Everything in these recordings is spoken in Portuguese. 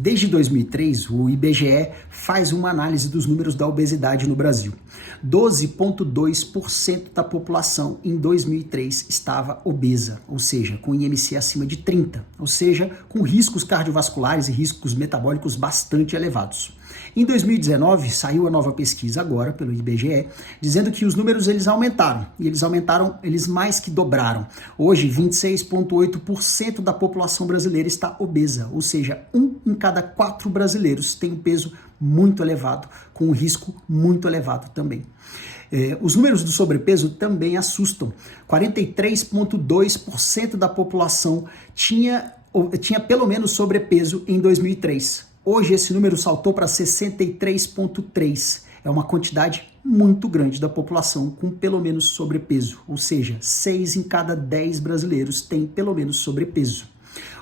Desde 2003, o IBGE faz uma análise dos números da obesidade no Brasil. 12,2% da população em 2003 estava obesa, ou seja, com IMC acima de 30, ou seja, com riscos cardiovasculares e riscos metabólicos bastante elevados. Em 2019, saiu a nova pesquisa agora pelo IBGE, dizendo que os números eles aumentaram, e eles mais que dobraram. Hoje, 26,8% da população brasileira está obesa, ou seja, 1 em cada 4 brasileiros tem um peso muito elevado, com um risco muito elevado também. Os números do sobrepeso também assustam. 43,2% da população tinha pelo menos sobrepeso em 2003. Hoje esse número saltou para 63,3%. É uma quantidade muito grande da população com pelo menos sobrepeso, ou seja, 6 em cada 10 brasileiros têm pelo menos sobrepeso.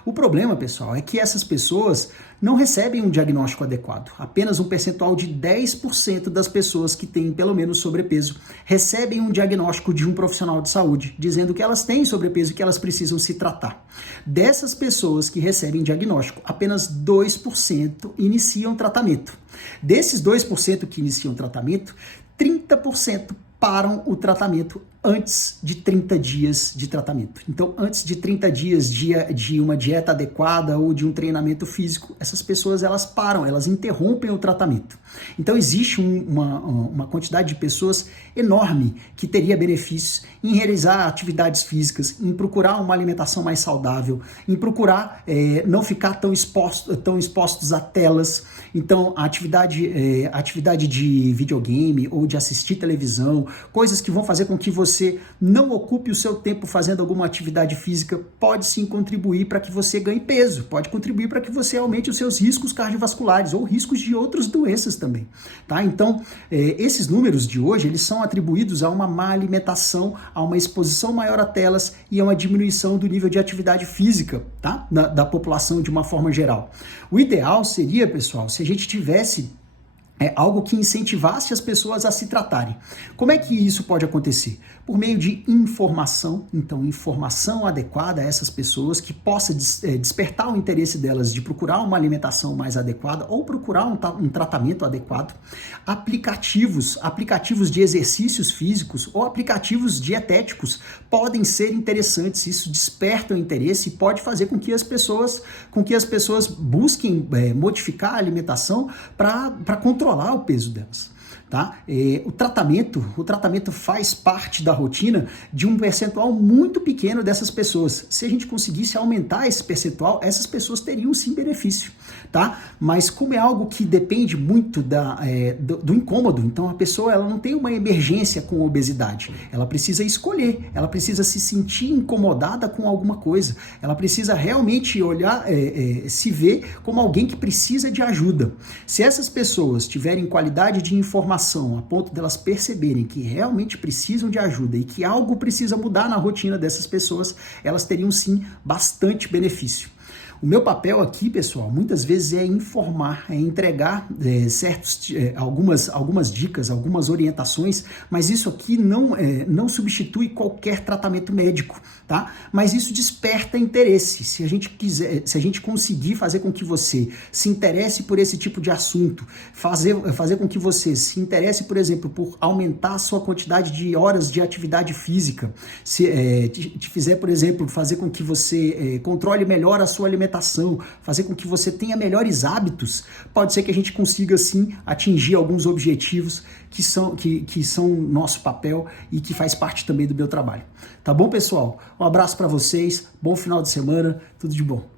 O problema, pessoal, é que essas pessoas não recebem um diagnóstico adequado. Apenas um percentual de 10% das pessoas que têm pelo menos sobrepeso recebem um diagnóstico de um profissional de saúde, dizendo que elas têm sobrepeso e que elas precisam se tratar. Dessas pessoas que recebem diagnóstico, apenas 2% iniciam tratamento. Desses 2% que iniciam tratamento, 30% param o tratamento antes de 30 dias de tratamento. Então, antes de 30 dias de uma dieta adequada ou de um treinamento físico, essas pessoas elas param, elas interrompem o tratamento. Então, existe uma quantidade de pessoas enorme que teria benefícios em realizar atividades físicas, em procurar uma alimentação mais saudável, em procurar não ficar tão expostos a telas. Então, a atividade de videogame ou de assistir televisão, coisas que vão fazer com que você não ocupe o seu tempo fazendo alguma atividade física, pode sim contribuir para que você ganhe peso, pode contribuir para que você aumente os seus riscos cardiovasculares ou riscos de outras doenças também, tá? Então, esses números de hoje, eles são atribuídos a uma má alimentação, a uma exposição maior a telas e a uma diminuição do nível de atividade física, tá? Da população de uma forma geral. O ideal seria, pessoal, se a gente tivesse algo que incentivasse as pessoas a se tratarem. Como é que isso pode acontecer? Por meio de informação, então informação adequada a essas pessoas que possa despertar o interesse delas de procurar uma alimentação mais adequada ou procurar um tratamento adequado, aplicativos de exercícios físicos ou aplicativos dietéticos podem ser interessantes, isso desperta o interesse e pode fazer com que as pessoas busquem modificar a alimentação para controlar o peso delas. Tá? O tratamento faz parte da rotina de um percentual muito pequeno dessas pessoas. Se a gente conseguisse aumentar esse percentual, essas pessoas teriam sim benefício, tá? Mas como é algo que depende muito do incômodo, então a pessoa ela não tem uma emergência com obesidade, ela precisa escolher, ela precisa se sentir incomodada com alguma coisa, ela precisa realmente olhar, se ver como alguém que precisa de ajuda. Se essas pessoas tiverem qualidade de informação a ponto delas perceberem que realmente precisam de ajuda e que algo precisa mudar na rotina dessas pessoas, elas teriam sim bastante benefício. O meu papel aqui, pessoal, muitas vezes é informar, é entregar algumas dicas, algumas orientações, mas isso aqui não substitui qualquer tratamento médico, tá? Mas isso desperta interesse. Se a gente conseguir fazer com que você se interesse por esse tipo de assunto, fazer com que você se interesse, por exemplo, por aumentar a sua quantidade de horas de atividade física, te fizer, por exemplo, fazer com que você controle melhor a sua alimentação, fazer com que você tenha melhores hábitos, pode ser que a gente consiga sim atingir alguns objetivos que são nosso papel e que faz parte também do meu trabalho. Tá bom, pessoal? Um abraço para vocês, bom final de semana, tudo de bom.